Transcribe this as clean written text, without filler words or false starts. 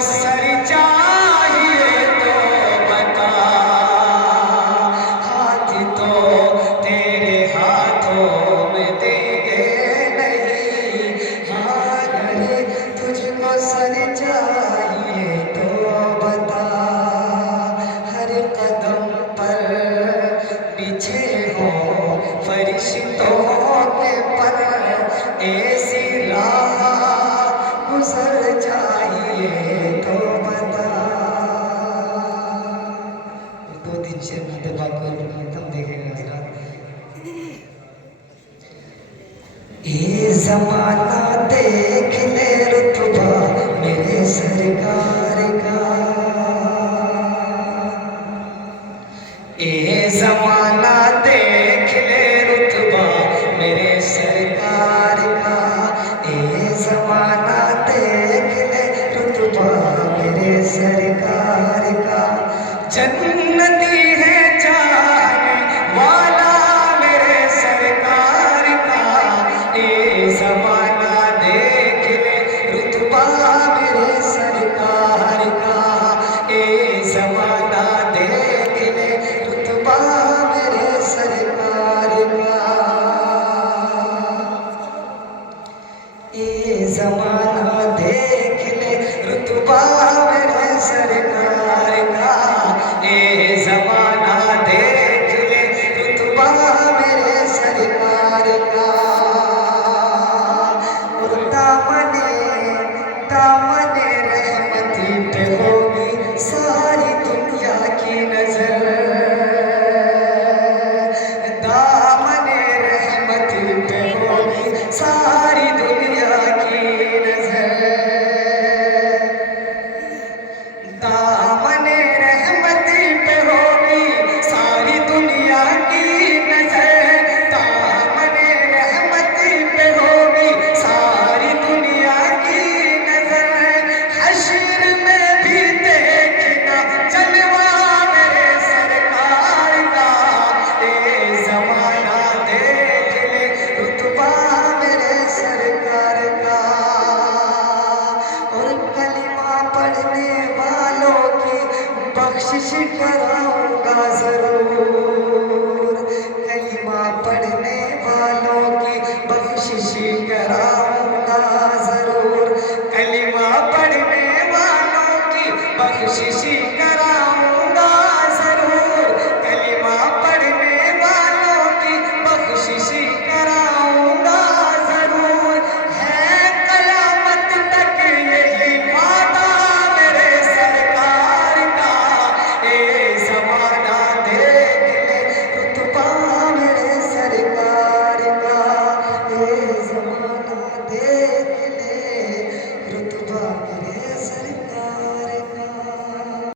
سر چاہیے تو بتا، ہاتھ تو تیرے ہاتھوں میں دیں گے نہیں، ہاں اگر تجھ کو سر چاہیے تو بتا، ہر قدم پر بچھے ہوں فرشتوں کے پر، ایسی راہ گزر چاہیے تو بتا۔ 2-3 شعر نعت پاک اور تم دیکھیں گے حضرات۔ اے زمانہ دیکھ لے رتبہ میرے سرکار کا، اے زمانہ دیکھ لے رتبہ میرے سرکار کا، اے زمانہ دیکھ لے رتبہ میرے سرکار کا، جنتی ہے جانے والا میرے سرکار کا، اے زمانہ دیکھ لے رتبہ میرے سرکار کا، اے زمانہ دیکھ لے رتبہ میرے سرکار کا، اے زمانہ دیکھ لے رتبہ میرے سرکار کا، اے زمانہ دیکھ لے رتبہ میرے سرکار کا، اور دامن رحمت پہ ہوگی ساری دنیا کی نظر، دامن رحمت پہ ہوگی ساری دنیا کی نظر، دامن رحمت پہ ہوگی ساری دنیا کی نظر، دامن رحمت پہ ہوگی ساری دنیا کی نظر، حشر میں بھی دیکھنا جلوہ میرے سرکار کا، اے زمانہ دیکھ لے رتبہ میرے سرکار کا، اور کلمہ پڑھنے والوں کی بخشش کراؤں گا ضرور، کلمہ پڑھنے والوں کی بخشش کراؤں گا ضرور، کلمہ پڑھنے والوں کی بخشش